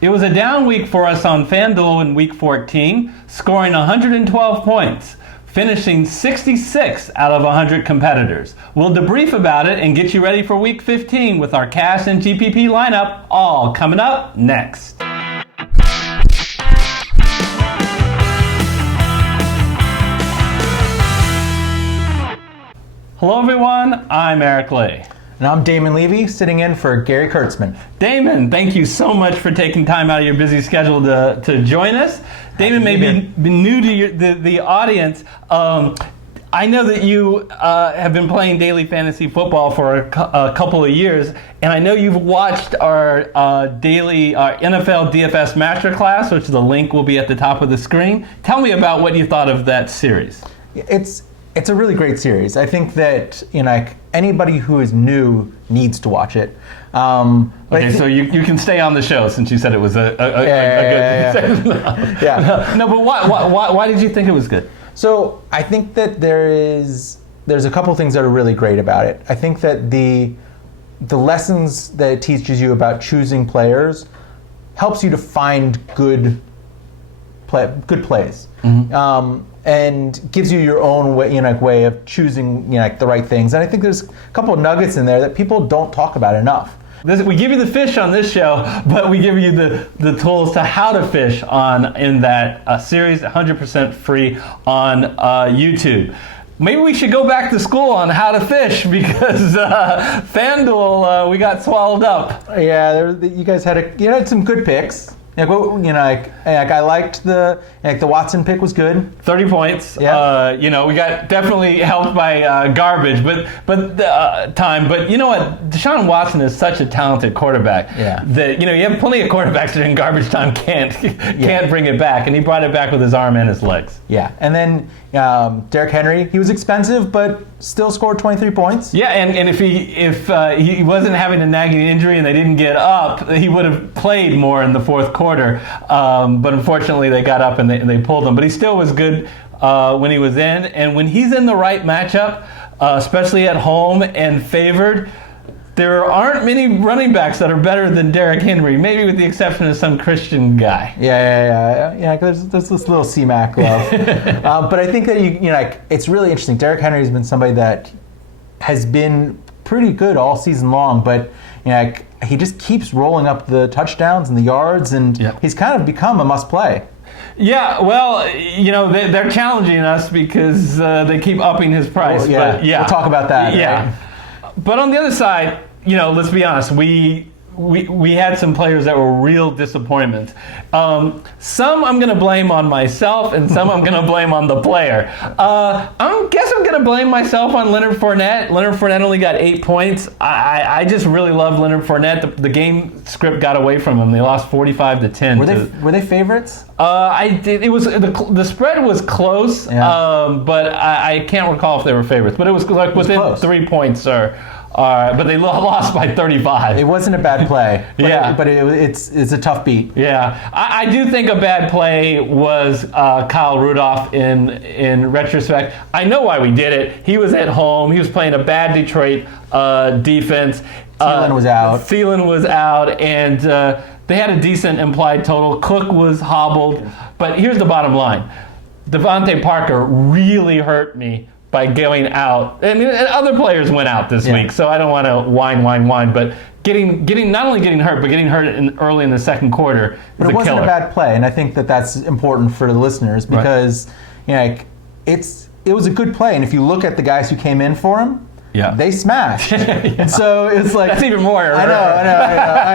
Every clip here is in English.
It was a down week for us on FanDuel in Week 14, scoring 112 points, finishing 66 out of 100 competitors. We'll debrief about it and get you ready for Week 15 with our cash and GPP lineup, all coming up next. Hello everyone, I'm Eric Lee. And I'm Damon Levy, sitting in for Gary Kurtzman. Damon, thank you so much for taking time out of your busy schedule to join us. Damon may be new to the audience. I know that you have been playing daily fantasy football for a couple of years, and I know you've watched our daily NFL DFS Master Class, which the link will be at the top of the screen. Tell me about what you thought of that series. It's a really great series. I think that anybody who is new needs to watch it. Okay, so you can stay on the show since you said it was a good. Yeah. No, but why did you think it was good? So I think that there's a couple things that are really great about it. I think that the lessons that it teaches you about choosing players helps you to find good plays. Mm-hmm. And gives you your own way of choosing the right things. And I think there's a couple of nuggets in there that people don't talk about enough. We give you the fish on this show, but we give you the tools to how to fish in that series, 100% free on YouTube. Maybe we should go back to school on how to fish because FanDuel, we got swallowed up. Yeah, you guys had some good picks. I liked the Watson pick was good. 30 points. Yeah. We got definitely helped by garbage, but time. But you know what? Deshaun Watson is such a talented quarterback that you have plenty of quarterbacks that in garbage time can't bring it back, and he brought it back with his arm and his legs. Yeah, and then Derrick Henry, he was expensive, but still scored 23 points. Yeah, and if he wasn't having a nagging injury and they didn't get up, he would have played more in the fourth quarter. But unfortunately, they got up and they pulled him. But he still was good when he was in. And when he's in the right matchup, especially at home and favored, there aren't many running backs that are better than Derrick Henry, maybe with the exception of some Christian guy. Yeah. There's this little C-Mac love. But I think that it's really interesting. Derrick Henry has been somebody that has been pretty good all season long, but he just keeps rolling up the touchdowns and the yards, and he's kind of become a must-play. Yeah, well, they're challenging us because they keep upping his price. Well, yeah. But, yeah, we'll talk about that. Yeah, right? But on the other side, let's be honest, we had some players that were real disappointments. Some I'm going to blame on myself, and some I'm going to blame on the player. I guess I'm going to blame myself on Leonard Fournette. Leonard Fournette only got 8 points. I just really love Leonard Fournette. The game script got away from him. They lost 45-10. Were they favorites? It was the spread was close, but I can't recall if they were favorites. But it was like within 3 points but they lost by 35. It wasn't a bad play. But it's a tough beat. Yeah, I do think a bad play was Kyle Rudolph in retrospect. I know why we did it. He was at home. He was playing a bad Detroit defense. Thielen was out, and they had a decent implied total. Cook was hobbled. But here's the bottom line. Devontae Parker really hurt me by going out, and other players went out this week, so I don't want to whine, but getting not only getting hurt, but getting hurt early in the second quarter is but it wasn't a bad play, and I think that's important for the listeners because it was a good play, and if you look at the guys who came in for him, they smashed. And so it's like that's even more. I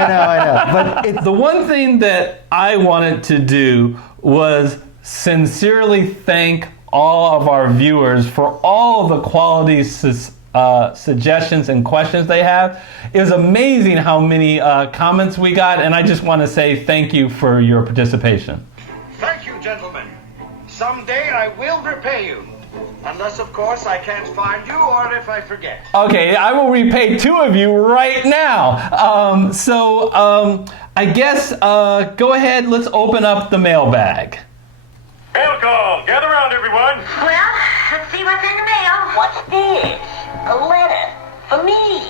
know. But the one thing that I wanted to do was sincerely thank all of our viewers for all of the quality suggestions and questions they have. It was amazing how many comments we got, and I just want to say thank you for your participation. Thank you, gentlemen. Someday I will repay you. Unless, of course, I can't find you or if I forget. Okay, I will repay 2 of you right now. I guess go ahead, let's open up the mailbag. Mail call. Gather around, everyone. Well, let's see what's in the mail. What's this? A letter for me.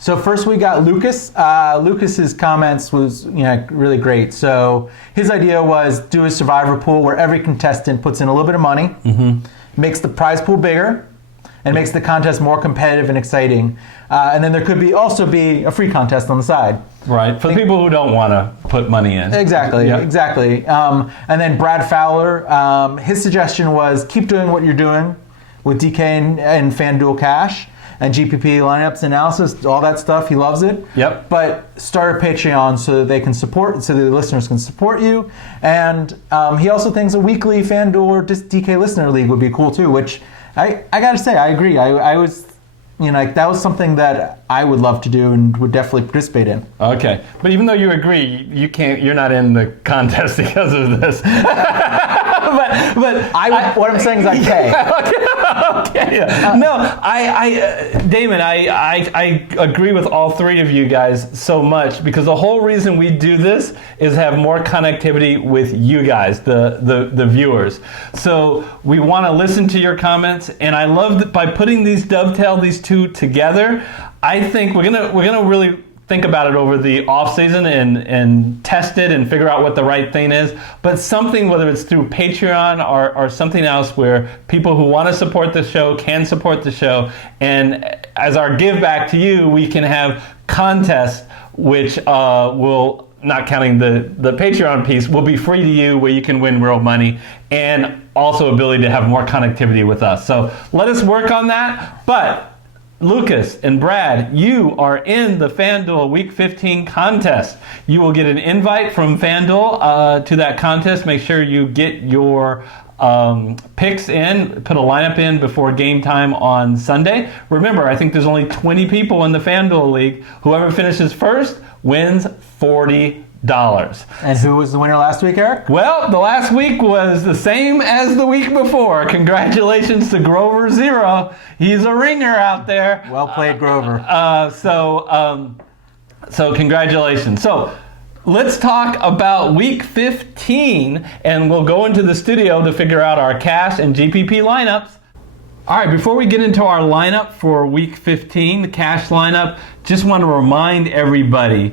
So first we got Lucas. Lucas's comments was really great. So his idea was do a survivor pool where every contestant puts in a little bit of money, makes the prize pool bigger, and makes the contest more competitive and exciting. And then there could also be a free contest on the side. Right, for people who don't want to put money in. Exactly. And then Brad Fowler, his suggestion was keep doing what you're doing with DK and FanDuel Cash and GPP lineups analysis, all that stuff. He loves it. Yep. But start a Patreon so that they can support, so that the listeners can support you. And he also thinks a weekly FanDuel or DK listener league would be cool too, which I got to say, I agree. I was, that was something that I would love to do and would definitely participate in. Okay, but even though you agree, you're not in the contest because of this. but what I'm saying is I pay. Okay. Damon, I agree with all three of you guys so much because the whole reason we do this is have more connectivity with you guys, the viewers. So we want to listen to your comments, and I love that by putting these two together. I think we're gonna really think about it over the off season and test it and figure out what the right thing is. But something, whether it's through Patreon or something else, where people who want to support the show can support the show, and as our give back to you, we can have contests which will, not counting the Patreon piece, will be free to you, where you can win real money, and also ability to have more connectivity with us. So let us work on that. But Lucas and Brad, you are in the FanDuel Week 15 contest. You will get an invite from FanDuel to that contest. Make sure you get your picks in, put a lineup in before game time on Sunday. Remember, I think there's only 20 people in the FanDuel League. Whoever finishes first wins $40. And who was the winner last week, Eric? Well, the last week was the same as the week before. Congratulations to Grover Zero. He's a ringer out there. Well played, Grover. So congratulations. So let's talk about Week 15, and we'll go into the studio to figure out our cash and GPP lineups. All right, before we get into our lineup for Week 15, the cash lineup, just want to remind everybody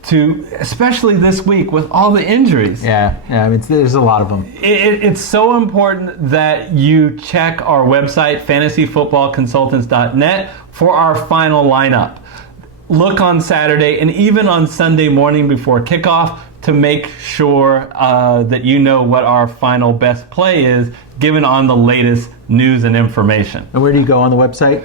to, especially this week with all the injuries. Yeah, I mean, there's a lot of them. It's so important that you check our website, fantasyfootballconsultants.net, for our final lineup. Look on Saturday and even on Sunday morning before kickoff to make sure that you know what our final best play is, given on the latest news and information. And where do you go on the website?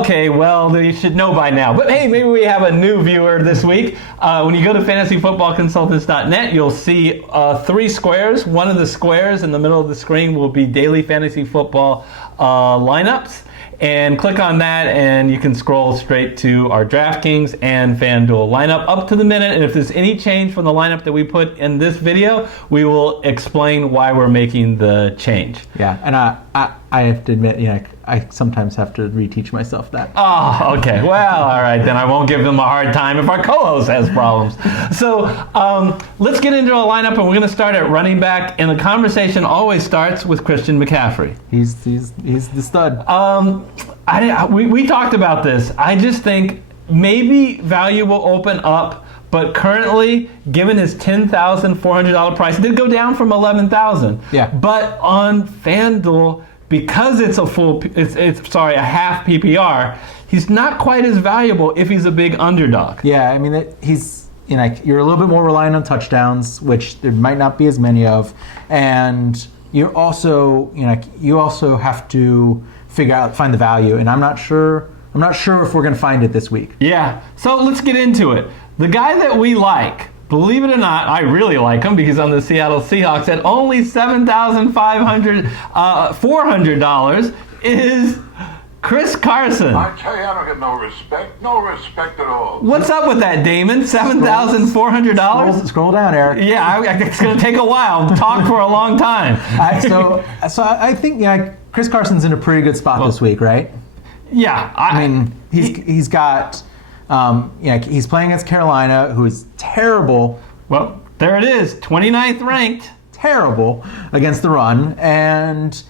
Okay, well, you should know by now. But hey, maybe we have a new viewer this week. When you go to fantasyfootballconsultants.net, you'll see 3 squares. One of the squares in the middle of the screen will be daily fantasy football lineups. And click on that, and you can scroll straight to our DraftKings and FanDuel lineup up to the minute. And if there's any change from the lineup that we put in this video, we will explain why we're making the change. Yeah, and I have to admit, I sometimes have to reteach myself that. Oh, okay. Well, all right, then I won't give them a hard time if our co-host has problems. So let's get into a lineup, and we're going to start at running back. And the conversation always starts with Christian McCaffrey. He's the stud. We talked about this. I just think maybe value will open up, but currently, given his $10,400 price, it did go down from $11,000. Yeah. But on FanDuel, because it's a half PPR, he's not quite as valuable if he's a big underdog. Yeah, I mean, he's you're a little bit more reliant on touchdowns, which there might not be as many of, and you're also you also have to find the value, and I'm not sure if we're going to find it this week. Yeah. So let's get into it. The guy that we like, believe it or not, I really like him because on the Seattle Seahawks at only $7,400 is Chris Carson. I tell you, I don't get no respect at all. What's up with that, Damon? $7,400? Scroll down, Eric. Yeah, it's going to take a while. Talk for a long time. So I think Chris Carson's in a pretty good spot this week, right? Yeah. I mean, he's got... he's playing against Carolina, who is terrible. Well, there it is, 29th ranked. Terrible against the run, and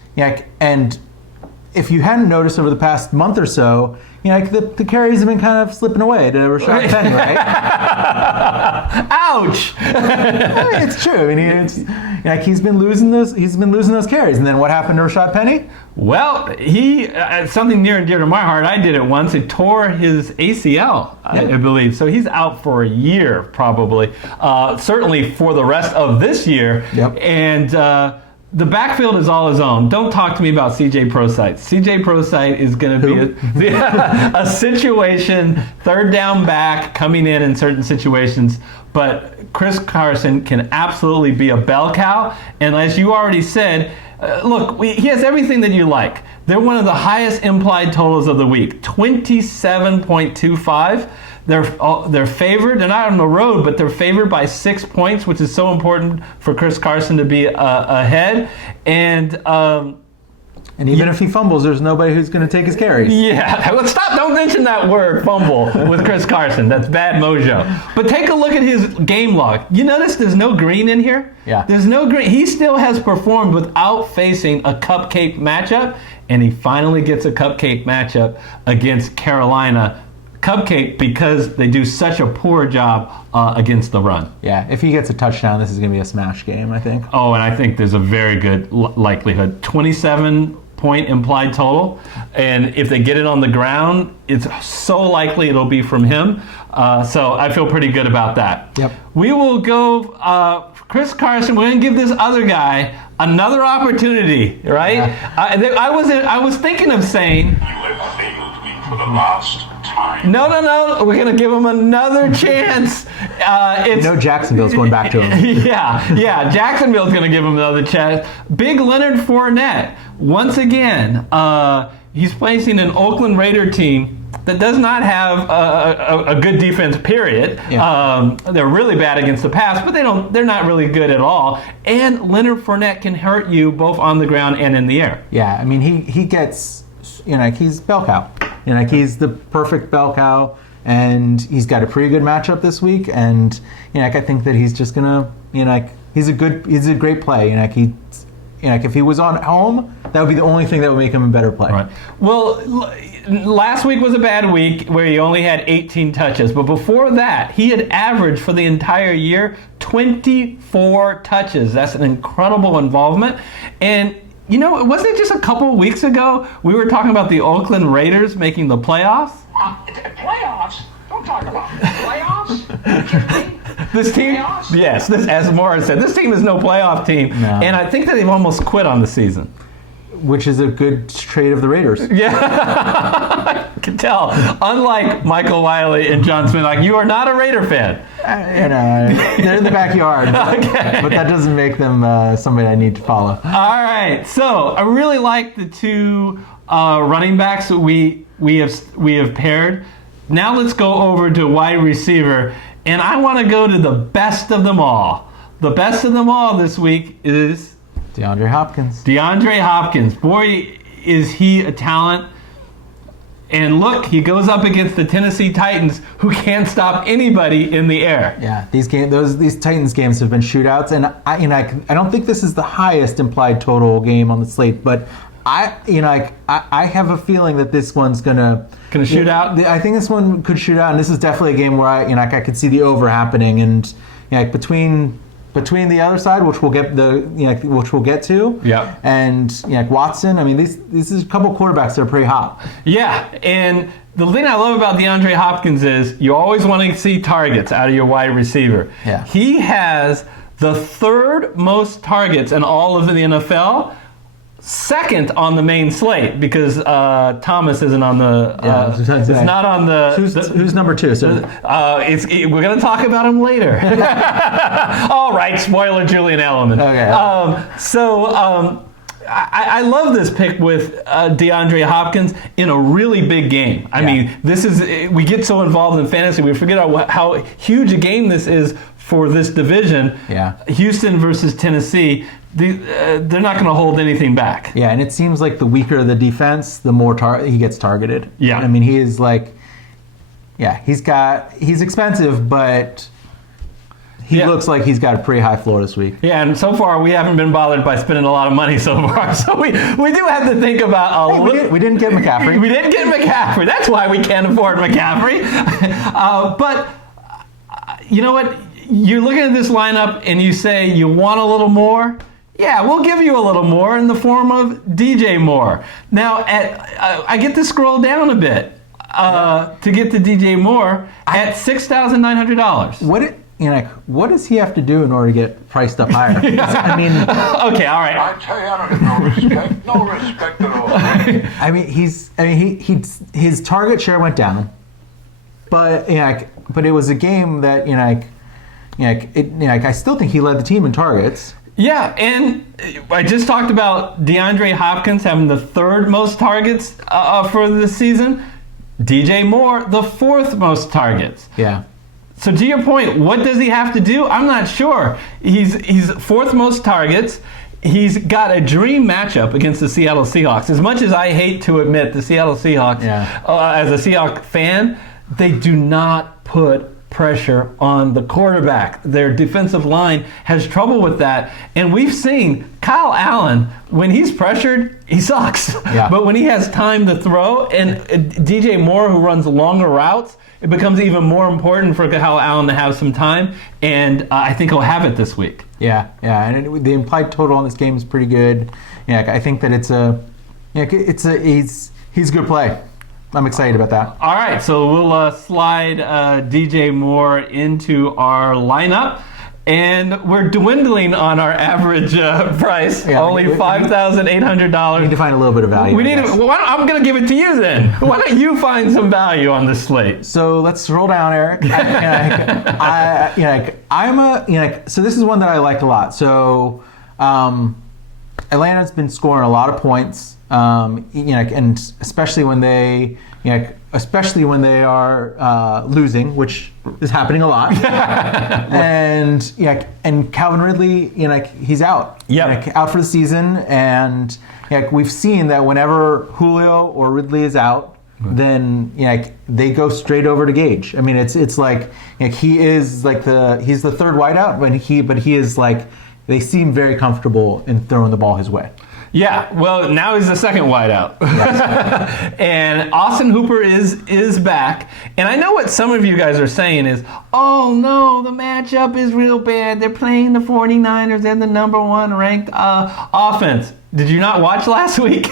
if you hadn't noticed over the past month or so, like the carries have been kind of slipping away to Rashad Penny, right? Ouch! It's true. I mean, he's been losing those carries, and then what happened to Rashad Penny? Well, he something near and dear to my heart. I did it once. He tore his ACL, I believe. So he's out for a year, probably. Certainly for the rest of this year. Yep. And the backfield is all his own. Don't talk to me about CJ Prosite. CJ Prosite is going to be a situation, third down back, coming in certain situations. But Chris Carson can absolutely be a bell cow. And as you already said, look, he has everything that you like. They're one of the highest implied totals of the week, 27.25. They're favored. They're not on the road, but they're favored by 6 points, which is so important for Chris Carson to be ahead. And even if he fumbles, there's nobody who's going to take his carries. Yeah, well, stop! Don't mention that word, fumble, with Chris Carson. That's bad mojo. But take a look at his game log. You notice there's no green in here? Yeah. There's no green. He still has performed without facing a cupcake matchup, and he finally gets a cupcake matchup against Carolina. Cupcake because they do such a poor job against the run. Yeah, if he gets a touchdown, this is going to be a smash game, I think. Oh, and I think there's a very good likelihood. 27-point implied total. And if they get it on the ground, it's so likely it'll be from him. So I feel pretty good about that. Yep. We will go Chris Carson. We're going to give this other guy another opportunity, right? Yeah. I was thinking of saying... You have failed me for the last time. No. We're going to give him another chance. Jacksonville's going back to him. Yeah. Jacksonville's going to give him another chance. Big Leonard Fournette. Once again, he's facing an Oakland Raider team that does not have a good defense, period. Yeah. They're really bad against the pass, but they're not really good at all. And Leonard Fournette can hurt you both on the ground and in the air. Yeah, I mean, he gets, he's bell cow. He's the perfect bell cow, and he's got a pretty good matchup this week. And I think that he's just gonna, he's a great play. If he was on home, that would be the only thing that would make him a better play. Right. Well, last week was a bad week where he only had 18 touches, but before that, he had averaged for the entire year 24 touches. That's an incredible involvement. And wasn't it just a couple of weeks ago we were talking about the Oakland Raiders making the playoffs? Playoffs? Don't talk about playoffs. This team, Playoffs? yes, as Morris said, this team is no playoff team. No. And I think that they've almost quit on the season. Which is a good trait of the Raiders. Yeah, I can tell. Unlike Michael Wiley and John Smith, you are not a Raider fan. They're in the backyard, Okay. But that doesn't make them somebody I need to follow. All right, so I really like the two running backs that we have paired. Now let's go over to wide receiver, and I want to go to the best of them all. The best of them all this week is DeAndre Hopkins. DeAndre Hopkins. Boy, is he a talent. And look, he goes up against the Tennessee Titans, who can't stop anybody in the air. Yeah, these Titans games have been shootouts, and I don't think this is the highest implied total game on the slate, but I have a feeling that this one's gonna shoot out. I think this one could shoot out, and this is definitely a game where I could see the over happening, and between the other side, which we'll get to, yeah, and Watson. I mean, this is a couple quarterbacks that are pretty hot. Yeah, and the thing I love about DeAndre Hopkins is you always want to see targets out of your wide receiver. Yeah. He has the third most targets in all of the NFL. Second on the main slate because Thomas isn't on the. It's not on the. Who's number two? So we're going to talk about him later. All right, spoiler: Julian Edelman. Okay. I love this pick with DeAndre Hopkins in a really big game. I mean, we get so involved in fantasy, we forget how huge a game this is for this division. Yeah. Houston versus Tennessee. They're not going to hold anything back. Yeah, and it seems like the weaker the defense, the more he gets targeted. Yeah. I mean, he is he's expensive, but He looks like he's got a pretty high floor this week. Yeah, and so far we haven't been bothered by spending a lot of money so far. So we do have to think about We didn't get McCaffrey. We didn't get McCaffrey. That's why we can't afford McCaffrey. But you know what? You're looking at this lineup and you say you want a little more. Yeah, we'll give you a little more in the form of DJ Moore. Now, I get to scroll down a bit to get to DJ Moore at $6,900. What does he have to do in order to get priced up higher? I mean, okay, all right. I tell you, I don't have no respect at all. His target share went down, but it was a game that I still think he led the team in targets. Yeah, and I just talked about DeAndre Hopkins having the third most targets for the season. DJ Moore, the fourth most targets. Yeah. So to your point, what does he have to do? I'm not sure. He's fourth most targets. He's got a dream matchup against the Seattle Seahawks. As much as I hate to admit the Seattle Seahawks, as a Seahawks fan, they do not put pressure on the quarterback. Their defensive line has trouble with that. And we've seen Kyle Allen, when he's pressured, he sucks. Yeah. But when he has time to throw, and DJ Moore, who runs longer routes, it becomes even more important for Kyle Allen to have some time. And I think he'll have it this week. Yeah. And the implied total on this game is pretty good. Yeah, I think that he's a good play. I'm excited about that. All right, so we'll slide DJ Moore into our lineup, and we're dwindling on our average price. Only $5,800. We need to find a little bit of value. I'm going to give it to you then. Why don't you find some value on the slate? So let's roll down, Eric. So this is one that I like a lot. So Atlanta's been scoring a lot of points. And especially when they are losing, which is happening a lot. and Calvin Ridley, he's out. Yeah, out for the season. And we've seen that whenever Julio or Ridley is out, then they go straight over to Gage. I mean, it's like he is like he's the third wideout, but he is like, they seem very comfortable in throwing the ball his way. Yeah, well, now he's the second wideout. Yes. And Austin Hooper is back. And I know what some of you guys are saying is, oh no, the matchup is real bad. They're playing the 49ers and the number one ranked offense. Did you not watch last week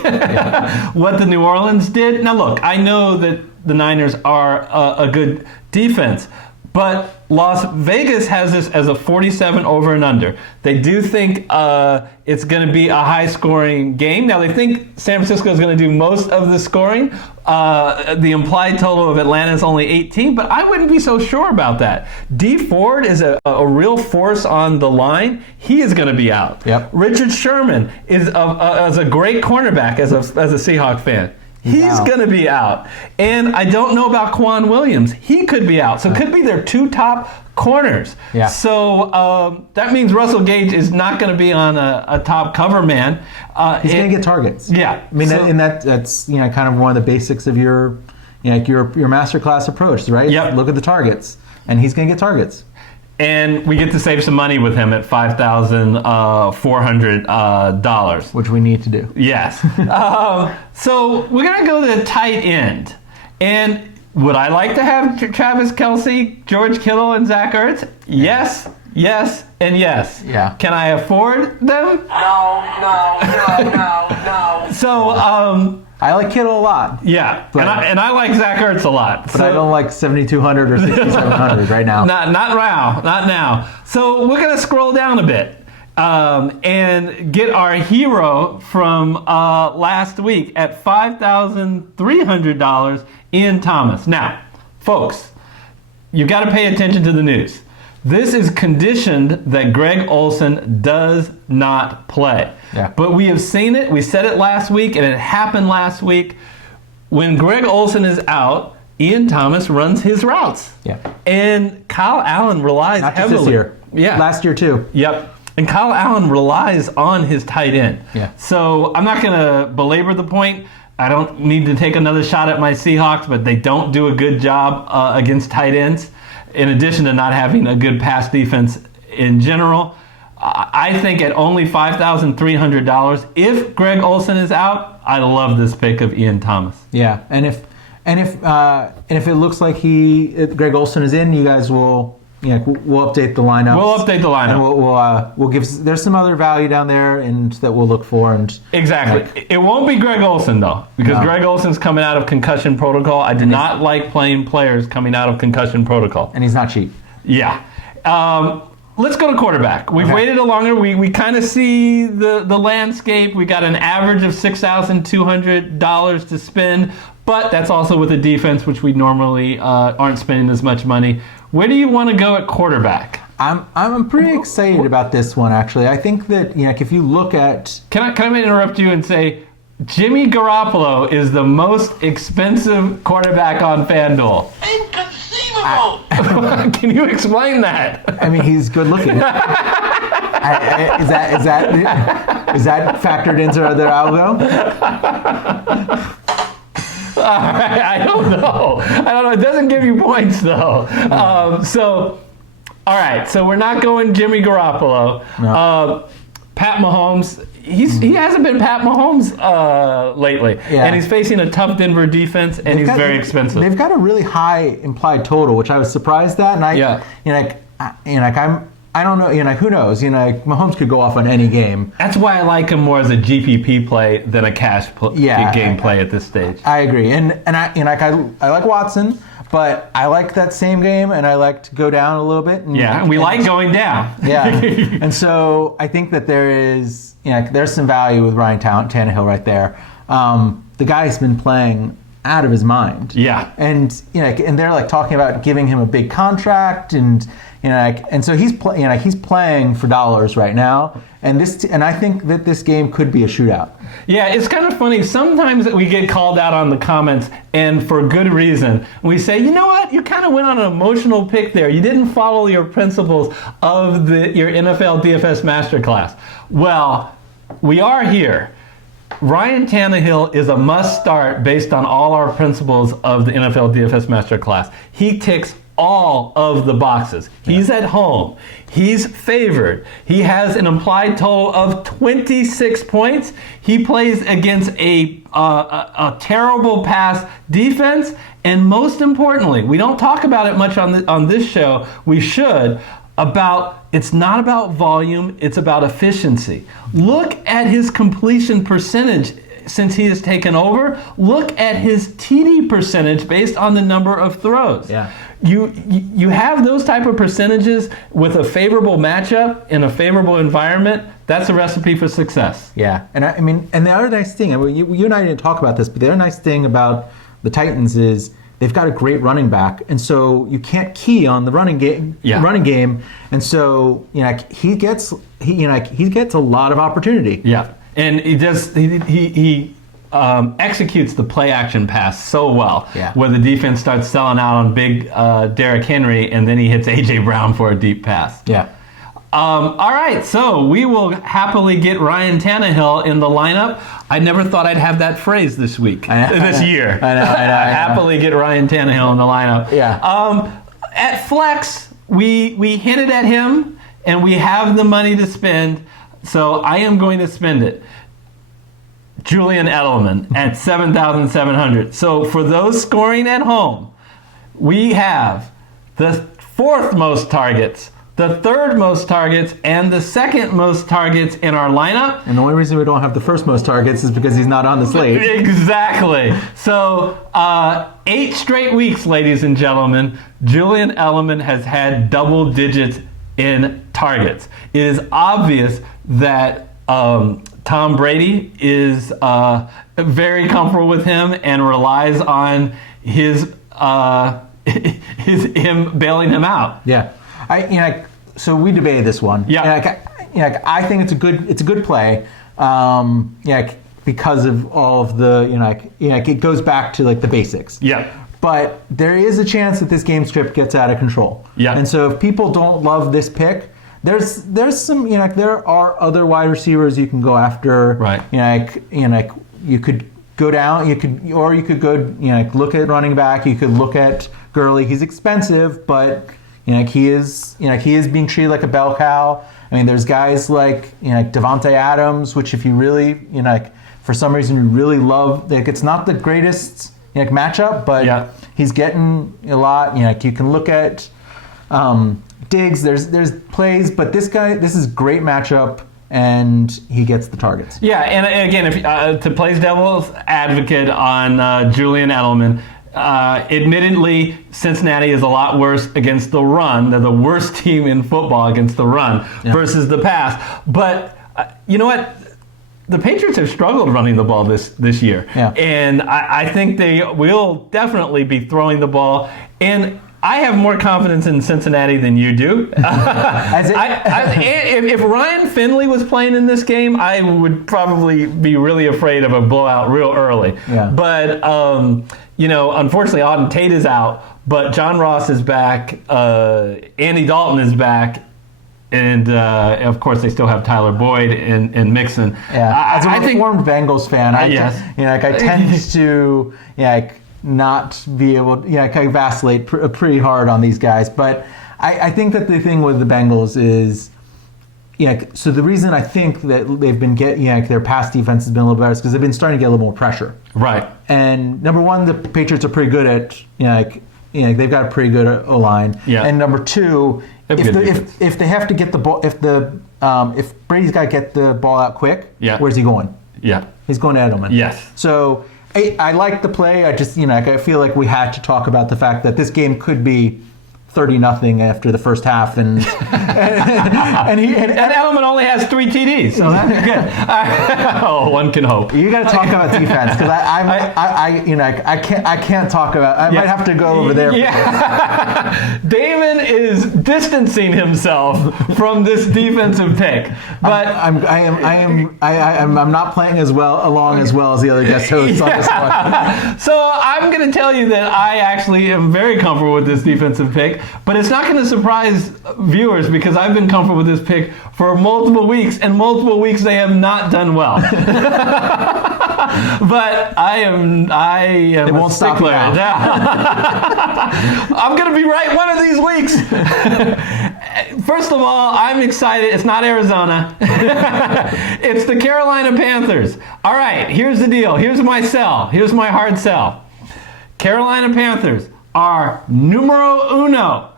what the New Orleans did? Now look, I know that the Niners are a good defense, but Las Vegas has this as a 47 over and under. They do think it's going to be a high-scoring game. Now, they think San Francisco is going to do most of the scoring. The implied total of Atlanta is only 18, but I wouldn't be so sure about that. Dee Ford is a real force on the line. He is going to be out. Yep. Richard Sherman is a great cornerback as a Seahawks fan. He's going to be out. And I don't know about Quan Williams. He could be out. So it could be their two top corners. Yeah. So that means Russell Gage is not going to be on a top cover man. He's going to get targets. Yeah. I mean, that's kind of one of the basics of your master class approach, right? Yep. Look at the targets. And he's going to get targets. And we get to save some money with him at $5,400. Which we need to do. Yes. So we're going to go to the tight end. And would I like to have Travis Kelce, George Kittle, and Zach Ertz? Yes, yes, and yes. Yeah. Can I afford them? No. So, I like Kittle a lot. yeah, and I like Zach Ertz a lot. But I don't like 7,200 or 6,700 right now. Not now. So we're going to scroll down a bit and get our hero from last week at $5,300, Ian Thomas. Now, folks, you've got to pay attention to the news. This is conditioned that Greg Olsen does not play. Yeah. But we have seen it. We said it last week, and it happened last week. When Greg Olsen is out, Ian Thomas runs his routes. Yeah. And Kyle Allen relies Not just heavily. this year. Yeah. Last year, too. Yep. And Kyle Allen relies on his tight end. Yeah. So I'm not going to belabor the point. I don't need to take another shot at my Seahawks, but they don't do a good job against tight ends, in addition to not having a good pass defense in general. I think at only $5,300, if Greg Olsen is out, I love this pick of Ian Thomas. Yeah, and if it looks like Greg Olsen is in, you guys will. Yeah, we'll update the lineup. We'll update the lineup. And we'll give. There's some other value down there, and that we'll look for. And exactly, it won't be Greg Olsen though, because Greg Olsen's coming out of concussion protocol. I do not like playing players coming out of concussion protocol, and he's not cheap. Yeah. Let's go to quarterback. We've waited a longer. We kind of see the landscape. We got an average of $6,200 to spend, but that's also with a defense which we normally aren't spending as much money. Where do you want to go at quarterback? I'm pretty excited about this one, actually. I think that if you look at... Can I interrupt you and say Jimmy Garoppolo is the most expensive quarterback on FanDuel? Inconceivable! Can you explain that? I mean, he's good looking. Is that factored into their algo? All right, I don't know. It doesn't give you points, though. So we're not going Jimmy Garoppolo. No. Pat Mahomes, he hasn't been Pat Mahomes lately. Yeah. And he's facing a tough Denver defense, and he's very expensive. They've got a really high implied total, which I was surprised at. And I don't know, who knows? Mahomes could go off on any game. That's why I like him more as a GPP play than a cash game play at this stage. I agree, and I like Watson, but I like that same game, and I like to go down a little bit. We like going down. Yeah, and so I think that there's some value with Ryan Tannehill right there. The guy's been playing out of his mind. Yeah, and and they're like talking about giving him a big contract and. And so he's playing for dollars right now, and I think that this game could be a shootout. Yeah, it's kind of funny. Sometimes we get called out on the comments, and for good reason. We say, you know what? You kind of went on an emotional pick there. You didn't follow your principles of your NFL DFS Master Class. Well, we are here. Ryan Tannehill is a must start based on all our principles of the NFL DFS Master Class. He ticks all of the boxes. He's at home. He's favored. He has an implied total of 26 points. He plays against a terrible pass defense, and most importantly, we don't talk about it much on this show. We should. It's not about volume, it's about efficiency. Look at his completion percentage since he has taken over. Look at his TD percentage based on the number of throws. Yeah. You have those type of percentages with a favorable matchup in a favorable environment. That's a recipe for success. Yeah, and and the other nice thing, you and I didn't talk about this, but the other nice thing about the Titans is they've got a great running back, and so you can't key on the running game. Yeah. And so he gets a lot of opportunity. Yeah, and he executes the play action pass so well, where the defense starts selling out on big Derrick Henry, and then he hits A.J. Brown for a deep pass. Yeah. All right, so we will happily get Ryan Tannehill in the lineup. I never thought I'd have that phrase this week, this year. I know. Happily get Ryan Tannehill in the lineup. Yeah. At flex, we hinted at him, and we have the money to spend, so I am going to spend it. Julian Edelman at $7,700. So for those scoring at home, we have the fourth most targets, the third most targets, and the second most targets in our lineup. And the only reason we don't have the first most targets is because he's not on the slate. Exactly. So 8 straight weeks, ladies and gentlemen, Julian Edelman has had double digits in targets. It is obvious that Tom Brady is very comfortable with him and relies on him bailing him out. Yeah, so we debated this one. Yeah, I think it's a good play. Because of all of the it goes back to like the basics. Yeah. But there is a chance that this game script gets out of control. Yeah. And so if people don't love this pick, there's some there are other wide receivers you can go after. Right. You could go down. You could go look at running back. You could look at Gurley. He's expensive, but he is being treated like a bell cow. I mean, there's guys like Devontae Adams, which if you really for some reason you really love, it's not the greatest matchup, but he's getting a lot. You can look at Diggs. There's plays, but this is great matchup. And he gets the targets. Yeah, and again, if to play devil's advocate on Julian Edelman, admittedly, Cincinnati is a lot worse against the run. They're the worst team in football against the run versus the pass. But you know what? The Patriots have struggled running the ball this year. Yeah. And I think they will definitely be throwing the ball. And I have more confidence in Cincinnati than you do. If Ryan Finley was playing in this game, I would probably be really afraid of a blowout real early. Yeah. But, unfortunately, Auden Tate is out, but John Ross is back, Andy Dalton is back, and, of course, they still have Tyler Boyd and Mixon. Yeah. As a reformed Bengals fan, I tend to not be able to, I vacillate pretty hard on these guys. But I think that the thing with the Bengals is, so the reason I think that they've been their pass defense has been a little better is because they've been starting to get a little more pressure. Right. And number one, the Patriots are pretty good at, they've got a pretty good O-line. Yeah. And number two, if they have to get the ball, if Brady's got to get the ball out quick, where's he going? Yeah. He's going to Edelman. Yes. So I like the play. I just, I feel like we had to talk about the fact that this game could be 30-0 after the first half, and Edelman only has 3 TDs, so that's good. One can hope. You got to talk about defense because I can't talk about. I might have to go over there. Yeah. Damon is distancing himself from this defensive pick, but I'm not playing along as well as the other guest hosts on this one. So I'm going to tell you that I actually am very comfortable with this defensive pick. But it's not going to surprise viewers because I've been comfortable with this pick for multiple weeks, and multiple weeks they have not done well. But I am it won't a stop stickler. now. I'm going to be right one of these weeks. First of all, I'm excited. It's not Arizona. It's the Carolina Panthers. All right, here's the deal. Here's my sell. Here's my hard sell. Carolina Panthers are numero uno.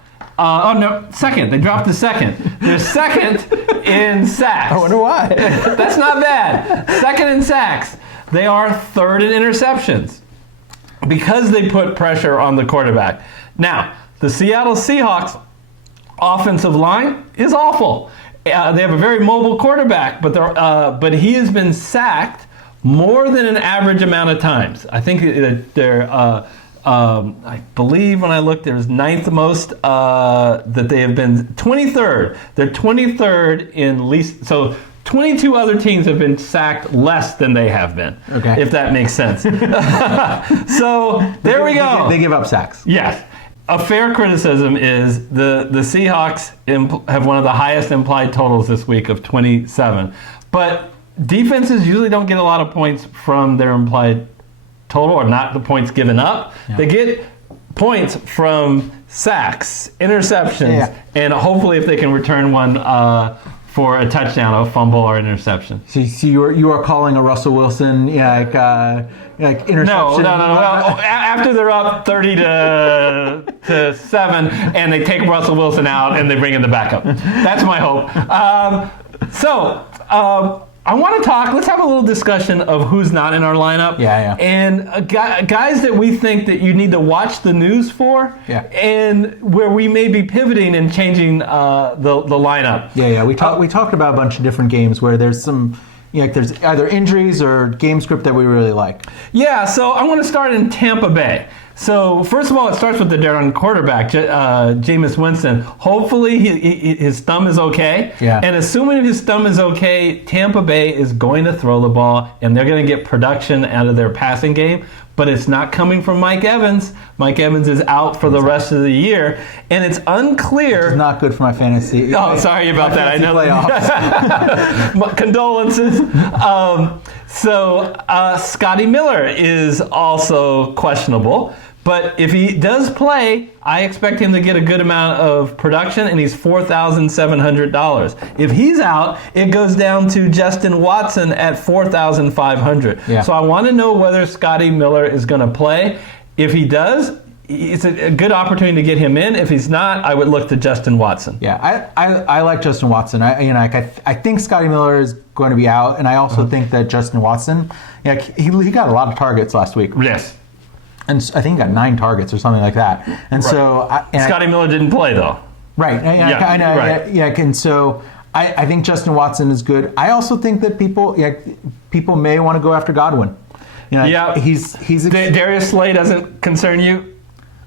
Second. They dropped the second. They're second in sacks. I wonder why. That's not bad. Second in sacks. They are third in interceptions because they put pressure on the quarterback. Now, the Seattle Seahawks offensive line is awful. They have a very mobile quarterback, but he has been sacked more than an average amount of times. I think they're... I believe when I looked, there's 9th most that they have been 23rd. They're 23rd in least. So 22 other teams have been sacked less than they have been. Okay. If that makes sense. So there we go. They give up sacks. Yes. A fair criticism is the Seahawks have one of the highest implied totals this week of 27. But defenses usually don't get a lot of points from their implied total, or not the points given up. Yeah. They get points from sacks, interceptions, and hopefully if they can return one for a touchdown, a fumble, or interception. So you are calling a Russell Wilson interception? No. Well, after they're up 30 to 7, and they take Russell Wilson out and they bring in the backup. That's my hope. I want to talk, let's have a little discussion of who's not in our lineup. Yeah. And guys that we think that you need to watch the news for. Yeah. And where we may be pivoting and changing the lineup. Yeah. We talked about a bunch of different games where there's some, there's either injuries or game script that we really like. Yeah, so I want to start in Tampa Bay. So first of all, it starts with the darn quarterback, Jameis Winston. Hopefully his thumb is okay. Yeah. And assuming his thumb is okay, Tampa Bay is going to throw the ball, and they're going to get production out of their passing game. But it's not coming from Mike Evans. Mike Evans is out for the rest of the year, and it's unclear. It's not good for my fantasy. Oh, sorry about that. I know. Playoffs. Condolences. So Scotty Miller is also questionable. But if he does play, I expect him to get a good amount of production, and he's $4,700. If he's out, it goes down to Justin Watson at $4,500. Yeah. So I want to know whether Scotty Miller is going to play. If he does, it's a good opportunity to get him in. If he's not, I would look to Justin Watson. Yeah, I like Justin Watson. I think Scotty Miller is going to be out, and I also think that Justin Watson, he got a lot of targets last week. Yes. And I think he got 9 targets or something like that. And so Scotty Miller didn't play though. Right. I know. Right. Yeah. And so I think Justin Watson is good. I also think that people may want to go after Godwin. He's Darius Slay doesn't concern you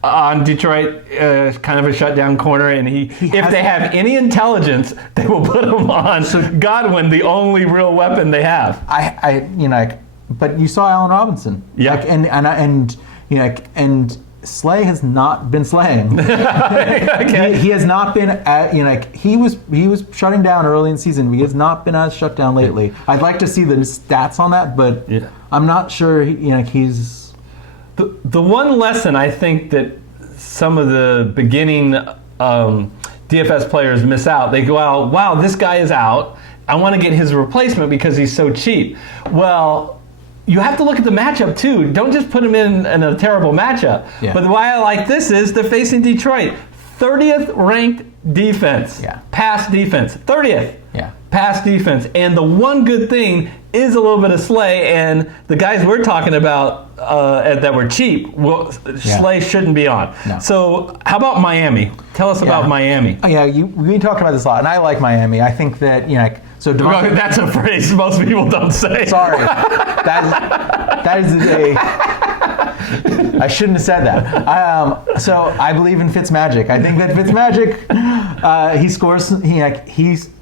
on Detroit, kind of a shutdown corner, and if they have any intelligence, they will put him on Godwin, the only real weapon they have. But you saw Allen Robinson. Yeah. And Slay has not been slaying. Okay. He has not been he was shutting down early in the season. He has not been as shut down lately. I'd like to see the stats on that, but I'm not sure he's the one lesson I think that some of the beginning DFS players miss out. They go out, wow, this guy is out. I want to get his replacement because he's so cheap. Well, you have to look at the matchup too. Don't just put him in a terrible matchup. Yeah. But why I like this is they're facing Detroit. 30th ranked defense. Yeah. Pass defense. 30th. Yeah. Pass defense. And the one good thing is a little bit of Slay, and the guys we're talking about that were cheap, Slay shouldn't be on. No. So how about Miami? Tell us about Miami. Yeah, we talked about this a lot, and I like Miami. I think that so that's a phrase most people don't say. Sorry, that is I shouldn't have said that. So I believe in Fitzmagic. I think that Fitzmagic, he scores.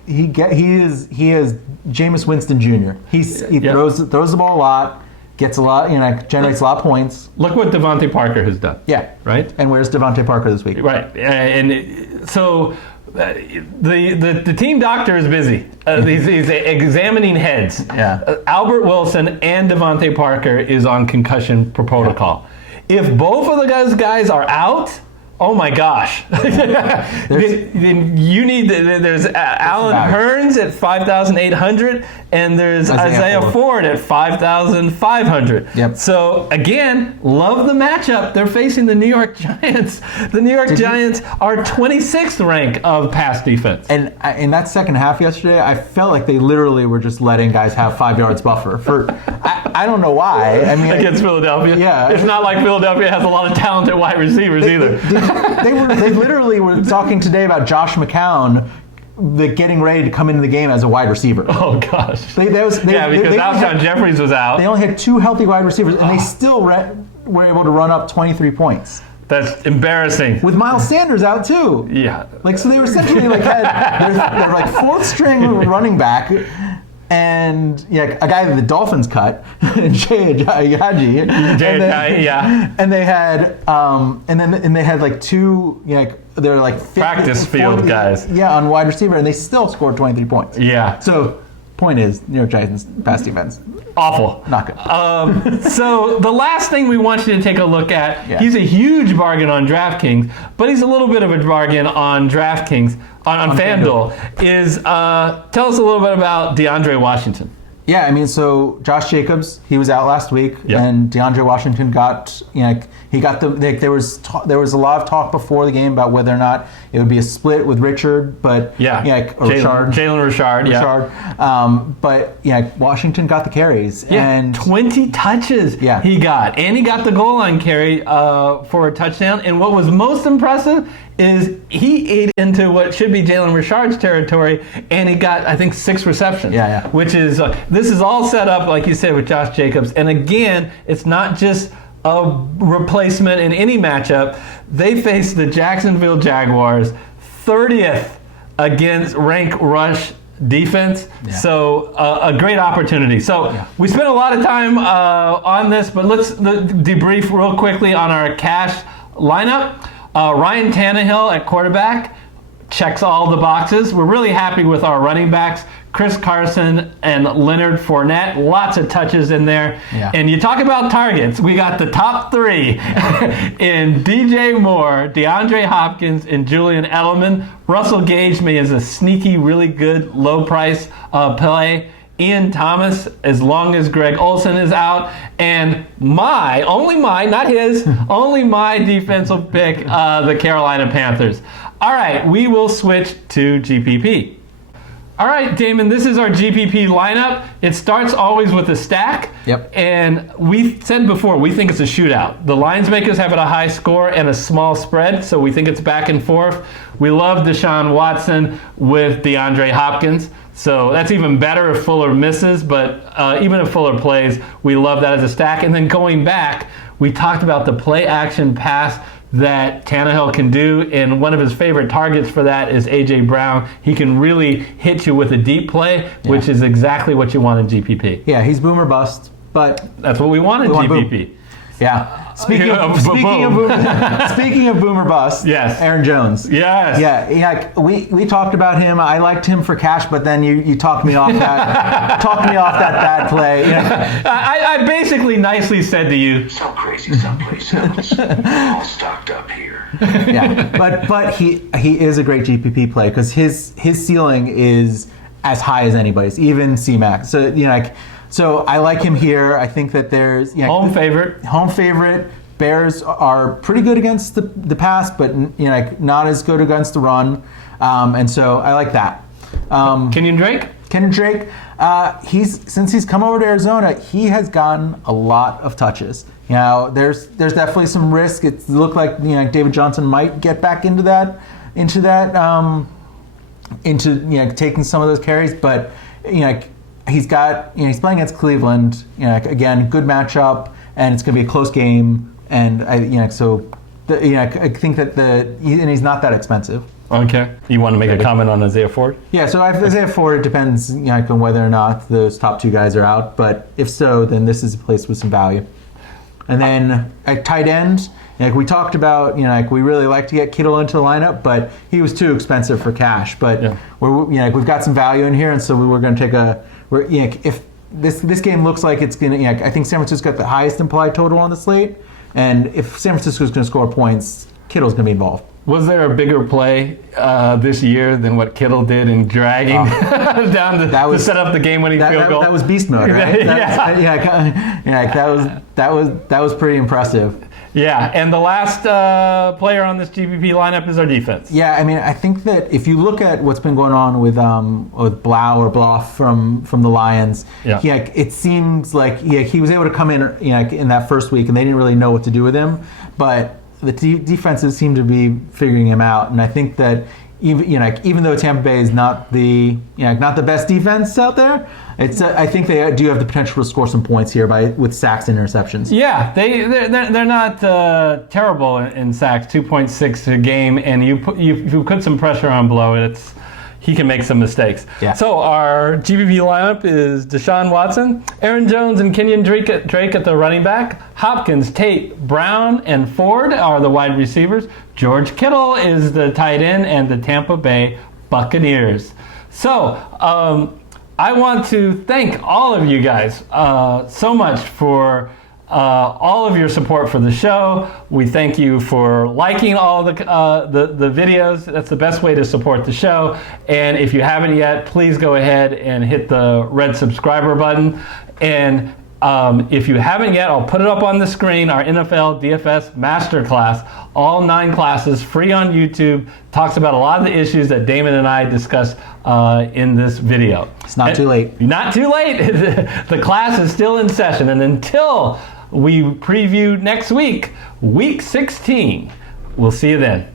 He is Jameis Winston Jr. He throws the ball a lot, gets a lot, generates a lot of points. Look what Devontae Parker has done. Yeah. Right. And where's Devontae Parker this week? Right. And so the team doctor is busy. He's examining heads. Yeah. Albert Wilson and Devontae Parker is on concussion protocol. Yeah. If both of those guys are out, oh my gosh. Then you need, there's Alan Hearns at 5,800 and there's Isaiah Ford at 5,500. Yep. So again, love the matchup. They're facing the New York Giants. The New York Giants are 26th rank of pass defense. And in that second half yesterday, I felt like they literally were just letting guys have 5 yards buffer. I don't know why. I mean, against Philadelphia. Yeah. It's not like Philadelphia has a lot of talented wide receivers either. They literally were talking today about Josh McCown getting ready to come into the game as a wide receiver. Oh gosh. Because Alshon Jeffries was out. They only had 2 healthy wide receivers, and they still were able to run up 23 points. That's embarrassing. With Miles Sanders out too. Yeah. So they were essentially had their 4th string running back. And a guy that the Dolphins cut, Jay Ajayi. And they had, and they had 2, they're practice field guys. Yeah, on wide receiver, and they still scored 23 points. Yeah. So, point is, New York Giants pass defense. Awful. Not good. So the last thing we want you to take a look at, he's a huge bargain on DraftKings, but he's a little bit of a bargain on DraftKings, on FanDuel, is tell us a little bit about DeAndre Washington. Yeah, I mean, so Josh Jacobs, he was out last week, and DeAndre Washington got, he got there was a lot of talk before the game about whether or not it would be a split with Richard, but Jalen Richard. But Washington got the carries, and 20 touches he got, and he got the goal line carry for a touchdown. And what was most impressive is he ate into what should be Jalen Richard's territory, and he got, I think, 6 receptions. Which is, this is all set up, like you said, with Josh Jacobs. And again, it's not just a replacement in any matchup. They face the Jacksonville Jaguars, 30th against rank rush defense. So a great opportunity. So we spent a lot of time on this, but let's debrief real quickly on our cash lineup. Ryan Tannehill at quarterback, checks all the boxes. We're really happy with our running backs, Chris Carson and Leonard Fournette. Lots of touches in there. Yeah. And you talk about targets. We got the top 3 in DJ Moore, DeAndre Hopkins, and Julian Edelman. Russell Gage may is a sneaky, really good, low-price play. Ian Thomas, as long as Greg Olsen is out, and only my defensive pick, the Carolina Panthers. All right, we will switch to GPP. All right, Damon, this is our GPP lineup. It starts always with a stack. Yep. And we said before, we think it's a shootout. The lines makers have it a high score and a small spread, so we think it's back and forth. We love Deshaun Watson with DeAndre Hopkins. So that's even better if Fuller misses, but even if Fuller plays, we love that as a stack. And then going back, we talked about the play action pass that Tannehill can do, and one of his favorite targets for that is A.J. Brown. He can really hit you with a deep play, which is exactly what you want in GPP. Yeah, he's boom or bust, but That's what we want in GPP. Yeah. Speaking of boom or bust, Yes. Aaron Jones. Yes. Yeah. We talked about him. I liked him for cash, but then you talked me off that bad play. Yeah. I basically nicely said to you, Some crazy someplace else. All stocked up here. Yeah. But he is a great GPP play because his ceiling is as high as anybody's, even C-Max. So So I like him here. I think that there's home favorite. Bears are pretty good against the pass, but not as good against the run, and so I like that. Kenyon Drake. Since he's come over to Arizona, he has gotten a lot of touches. There's definitely some risk. It looked like David Johnson might get back into taking some of those carries, but he's playing against Cleveland. Again, good matchup, and it's going to be a close game. And I think that and he's not that expensive. Okay. You want to make a comment on Isaiah Ford? Yeah. So Isaiah Ford, it depends on whether or not those top 2 guys are out. But if so, then this is a place with some value. And then at tight end, we talked about, we really like to get Kittle into the lineup, but he was too expensive for cash. But we've got some value in here, and so we were going to take if this game looks like it's going to, I think San Francisco got the highest implied total on the slate, and if San Francisco is going to score points, Kittle's going to be involved. Was there a bigger play this year than what Kittle did in dragging down to set up the game-winning field goal? That was beast mode, right? That was pretty impressive. Yeah, and the last player on this GPP lineup is our defense. Yeah, I think that if you look at what's been going on with Blau from the Lions, it seems like he was able to come in in that first week, and they didn't really know what to do with him, but the defenses seem to be figuring him out, and I think that even though Tampa Bay is not the best defense out there, I think they do have the potential to score some points here with sacks and interceptions. Yeah, they're not terrible in sacks, 2.6 a game, and you put some pressure on Blow, he can make some mistakes. Yeah. So our GPP lineup is Deshaun Watson, Aaron Jones, and Kenyon Drake at the running back. Hopkins, Tate, Brown, and Ford are the wide receivers. George Kittle is the tight end, and the Tampa Bay Buccaneers. So I want to thank all of you guys so much for all of your support for the show. We thank you for liking all the videos. That's the best way to support the show. And if you haven't yet, please go ahead and hit the red subscriber button. And if you haven't yet, I'll put it up on the screen, our NFL DFS Master Class, all 9 classes, free on YouTube, talks about a lot of the issues that Damon and I discussed in this video. It's not too late. Not too late. The class is still in session, and until we preview next week, week 16, we'll see you then.